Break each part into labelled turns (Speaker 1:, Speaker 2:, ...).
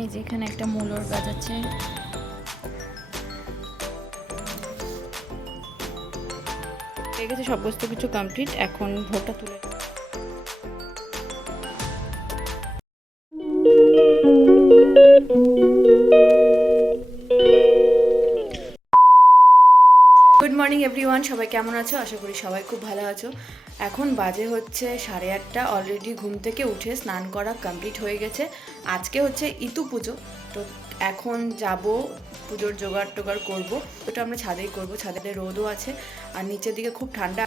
Speaker 1: এই যে এখানে একটা মূলর গাছ আছে। হয়ে গেছে সমস্ত কিছু কমপ্লিট এখন ভোটটা তুলে এভরিওয়ান সবাই কেমন আছো? আশা করি সবাই খুব ভালো আছো। এখন বাজে হচ্ছে সাড়ে আটটা। অলরেডি ঘুম থেকে উঠে স্নান করা কমপ্লিট হয়ে গেছে। আজকে হচ্ছে ইতু পুজো। তো এখন যাব, পুজোর জোগাড় টোগাড় করব। ওটা আমরা ছাদেই করব। ছাদে রোদও আছে আর নিচের দিকে খুব ঠান্ডা।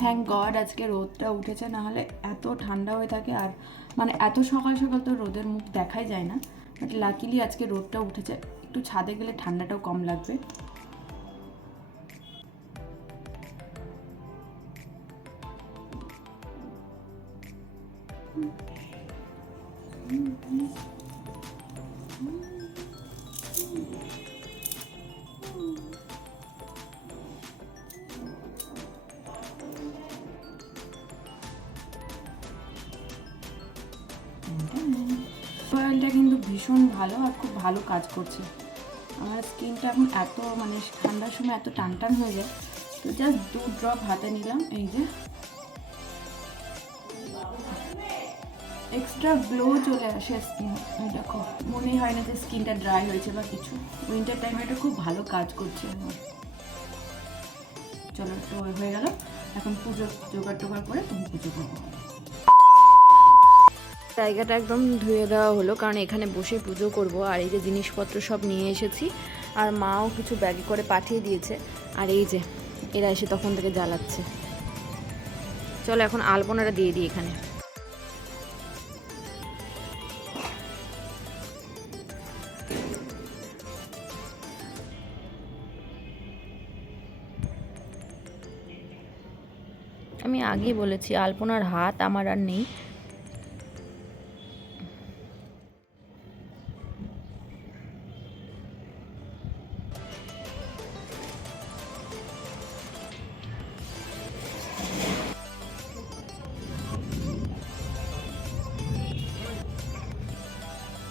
Speaker 1: থ্যাংক গড আজকে রোদটা উঠেছে না হলে এত ঠান্ডা হয়ে থাকে আর মানে এত সকাল সকাল তো রোদের মুখ দেখাই যায় না বাট লাকিলি আজকে রোদটা উঠেছে, একটু ছাদে গেলে ঠান্ডাটাও কম লাগবে। অয়েলটা ভীষণ ভালো আর খুব ভালো কাজ করছে। আমার স্কিনটা এখন এত মানে ঠান্ডার সময় এত টান টান হয়ে যায়, তো জাস্ট দু ড্রপ হাতে নিলাম, এই যে। এক্সট্রা গ্লো চলে আসে স্কিন দেখো, মনেই হয় না যে স্কিনটা ড্রাই হয়েছে বা কিছু। উইন্টার টাইমে এটা খুব ভালো কাজ করছে আমার। চলো, তো হয়ে গেল। এখন পুজো, জোগাড় টোগাড় করে তুমি পুজো করব জায়গাটা একদম ধুয়ে দেওয়া হলো, কারণ এখানে বসে পুজো করব আর এই যে জিনিসপত্র সব নিয়ে এসেছি। আর মাও কিছু ব্যাগে করে পাঠিয়ে দিয়েছে। আর এই যে, এরা এসে তখন থেকে জ্বালাচ্ছে। চলো এখন আলপনাটা দিয়ে দিই এখানে। আমি আগেই বলেছি, আলপনার হাত আমার আর নেই।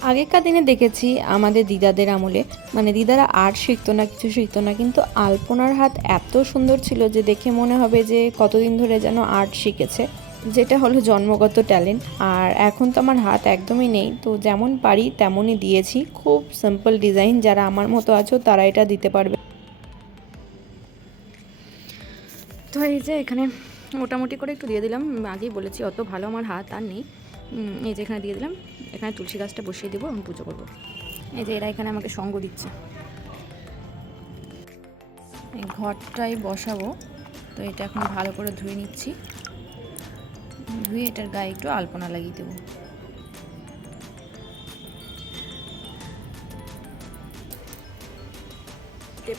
Speaker 1: আগেকার দিনে দেখেছি আমাদের দিদাদের আমলে মানে দিদারা আর্ট শিখতো না, কিছু শিখতো না, কিন্তু আলপনার হাত এত সুন্দর ছিল যে দেখে মনে হবে যে কতদিন ধরে যেন আর্ট শিখেছে, যেটা হলো জন্মগত ট্যালেন্ট। আর এখন তো আমার হাত একদমই নেই, তো যেমন পারি তেমনই দিয়েছি। খুব সিম্পল ডিজাইন যারা আমার মতো আছো তারা এটা দিতে পারবে। তো এই যে এখানে মোটামুটি করে একটু দিয়ে দিলাম, আগেই বলেছি, অত ভালো আমার হাত আর নেই। এই যে এখানে দিয়ে দিলাম। এখানে তুলসী গাছটা বসিয়ে দেবো, আমি পুজো করব। এই যে এরা এখানে আমাকে সঙ্গ দিচ্ছে। এই ঘরটাই বসাবো। তো এটা এখন ভালো করে ধুয়ে নিচ্ছি। ধুয়ে এটার গায়ে একটু আলপনা লাগিয়ে দেবো।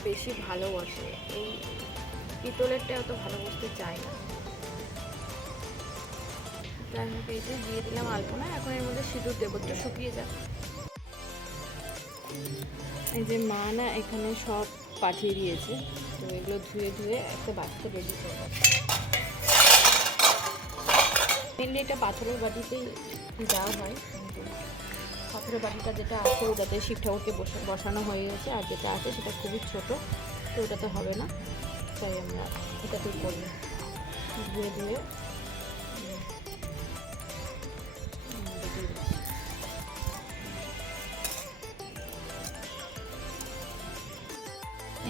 Speaker 1: বেশি ভালোবাসে, এই পিতলেরটা অত ভালো বসতে চায় না। যাই হোক এই দিয়ে দিলাম আলপনা, এখন এর মধ্যে সিঁদুর দেবো, একটু শুকিয়ে যাক। এই যে মা না এখানে সব পাঠিয়ে দিয়েছে, তো এগুলো ধুয়ে ধুয়ে একটা বাটিতে রেডি করব মেনলি এটা পাথরের বাটিতেই দেওয়া হয় পাথরের বাটিটা যেটা আছে, ওটাতে শিব ঠাকুরকে বসে, বসানো হয়ে গেছে, আর যেটা আছে সেটা খুবই ছোট, তো ওটাতে হবে না, তাই আমরা এটাতেই করি ধুয়ে ধুয়ে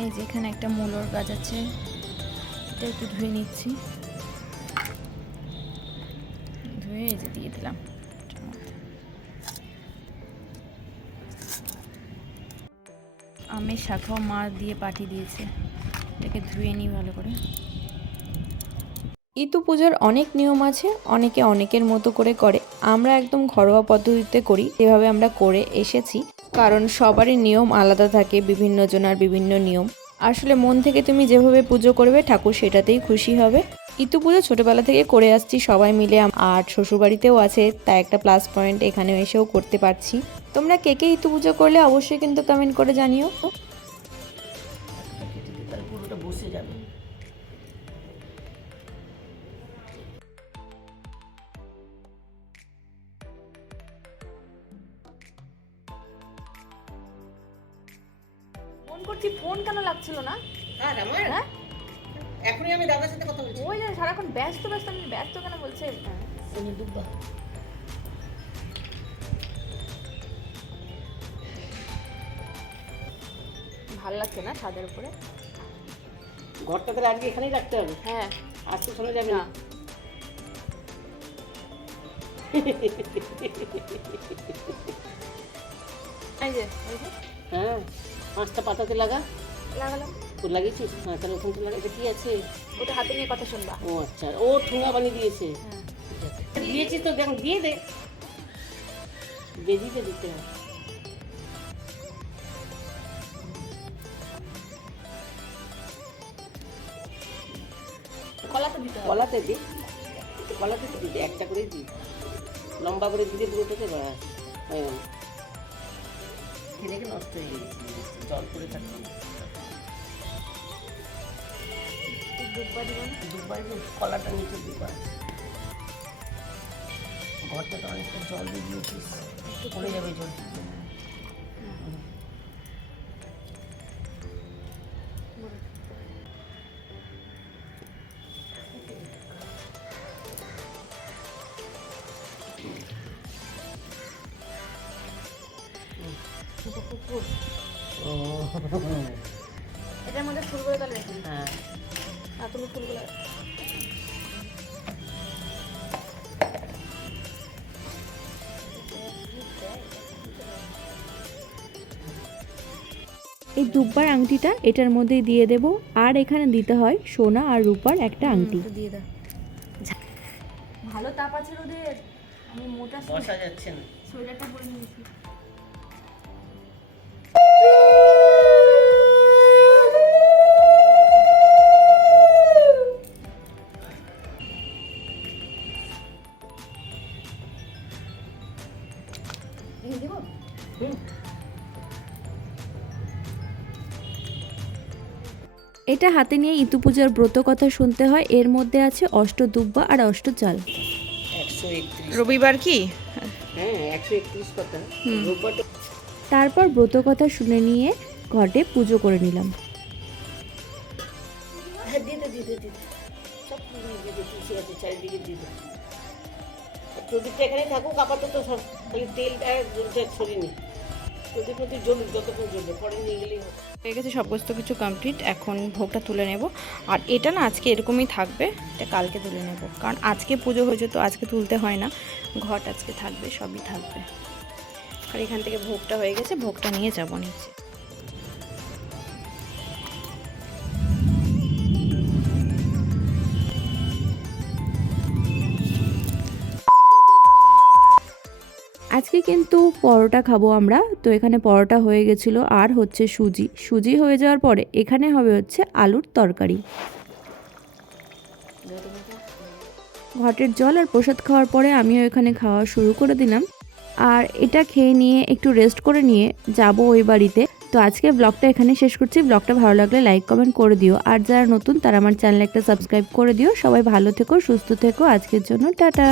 Speaker 1: এই যে এখানে একটা মূলর গাছ আছে। এটা একটু ধুয়ে নিচ্ছি। ধুয়ে এই যে দিয়ে দিলাম। আমের শাখাও মা দিয়ে পাঠিয়ে দিয়েছে। এটাকে ধুয়ে নিই ভালো করে। ইতু পুজোর অনেক নিয়ম আছে, অনেকে অনেকের মতো করে করে। আমরা একদম ঘরোয়া পদ্ধতিতে করি। এভাবে আমরা করে এসেছি কারণ সবারই নিয়ম আলাদা থাকে, বিভিন্ন জনার বিভিন্ন নিয়ম। আসলে মন থেকে তুমি যেভাবে পুজো করবে, ঠাকুর সেটাতেই খুশি হবে। ইতু পুজো ছোটোবেলা থেকে করে আসছি সবাই মিলে, আর শ্বশুরবাড়িতেও আছে, তাই একটা প্লাস পয়েন্ট এখানে এসেও করতে পারছি। তোমরা কে কে ইতু পুজো করলে অবশ্যই কিন্তু কমেন্ট করে জানিও। ফোন করছি ফোন কেন লাগছিল না?
Speaker 2: আর আমার?
Speaker 1: হ্যাঁ?
Speaker 2: এখনই আমি দাদার সাথে কথা বলছি।
Speaker 1: ওই যে সারাক্ষণ ব্যস্ত ব্যস্ত আমি ব্যস্ত কেন বলছে?
Speaker 2: উনি ডুববা
Speaker 1: ভালো লাগছে না ছাদের উপরে?
Speaker 2: ঘরটা তাহলে আজকে এখানেই রাখতে হবে?
Speaker 1: হ্যাঁ।
Speaker 2: আজ তো শোনা যাবে
Speaker 1: না?
Speaker 2: না।
Speaker 1: এই যে এই যে।
Speaker 2: হ্যাঁ। পাঁচটা পাতাতে লাগা।
Speaker 1: লাগালাম।
Speaker 2: তো লাগিয়েছিস? হ্যাঁ তাহলে ওখানটা লাগা এটা কি আছে?
Speaker 1: ওটা হাতে নিয়ে কথা শুনবা।
Speaker 2: ও আচ্ছা ও ঠুঙ্গা বানিয়ে দিয়েছে।
Speaker 1: হ্যাঁ।
Speaker 2: দিয়েছিস তো দেখুন দিয়ে দে। বেজিতে দিতে হবে
Speaker 1: কলা তো দিতে
Speaker 2: কলাতে দি। কলাতে তো একটা করে দি। লম্বা করে দিলে পুরোটাতে বাস হয় না খেলে নষ্ট হয়ে গেছে। জল
Speaker 1: দিব না
Speaker 2: দুবার যে কলাটা নিচে দুবার ঘরটা অনেকটা জল দিয়ে দিয়েছিস। পড়ে যাবে জল
Speaker 1: এটার মধ্যে ফুলগুলো তাহলে রেখে
Speaker 2: হ্যাঁ।
Speaker 1: আর তুমি ফুলগুলো
Speaker 3: এই দুব্বার আংটিটা এটার মধ্যেই দিয়ে দেব। আর এখানে দিতে হয় সোনা আর রূপার একটা আংটি।
Speaker 1: দিয়ে দাও। ভালো তাপ আছে রোদের। আমি মোটা
Speaker 2: বসা যাচ্ছে না।
Speaker 1: সোয়েটারটা পরে নিয়েছি।
Speaker 3: এটা হাতে নিয়ে ইতু পূজার ব্রত কথা শুনতে হয়। এর মধ্যে আছে অষ্ট দুব্বা আর অষ্ট চাল
Speaker 1: রবিবার কি?
Speaker 2: হ্যাঁ
Speaker 3: তারপর ব্রত কথা। শুনে নিয়ে ঘটে পুজো করে নিলাম।
Speaker 2: হ্যাঁ প্রদীপটা এখানে থাকুক আপাতত সব তেলটা জলটা ছড়িয়ে
Speaker 1: হয়ে গেছে সমস্ত কিছু কমপ্লিট এখন ভোগটা তুলে নেব। আর এটা না আজকে এরকমই থাকবে, এটা কালকে তুলে নেব। কারণ আজকে পুজো হয়েছে তো আজকে তুলতে হয় না, ঘট আজকে থাকবে, সবই থাকবে। আর এখান থেকে ভোগটা হয়ে গেছে, ভোগটা নিয়ে যাব নিচে।
Speaker 3: আজকে কিন্তু পরোটা খাব আমরা। তো এখানে পরোটা হয়ে গেছিল। আর হচ্ছে সুজি। সুজি হয়ে যাওয়ার পরে এখানে হবে হচ্ছে আলুর তরকারি। ঘটের জল আর প্রসাদ খাওয়ার পরে আমিও এখানে খাওয়া শুরু করে দিলাম। আর এটা খেয়ে নিয়ে একটু রেস্ট করে নিয়ে যাব ওই বাড়িতে। তো আজকে ব্লগটা এখানে শেষ করছি। ব্লগটা ভালো লাগলে লাইক কমেন্ট করে দিও। আর যারা নতুন তারা আমার চ্যানেল একটা সাবস্ক্রাইব করে দিও। সবাই ভালো থেকো, সুস্থ থেকো। আজকের জন্য টাটা।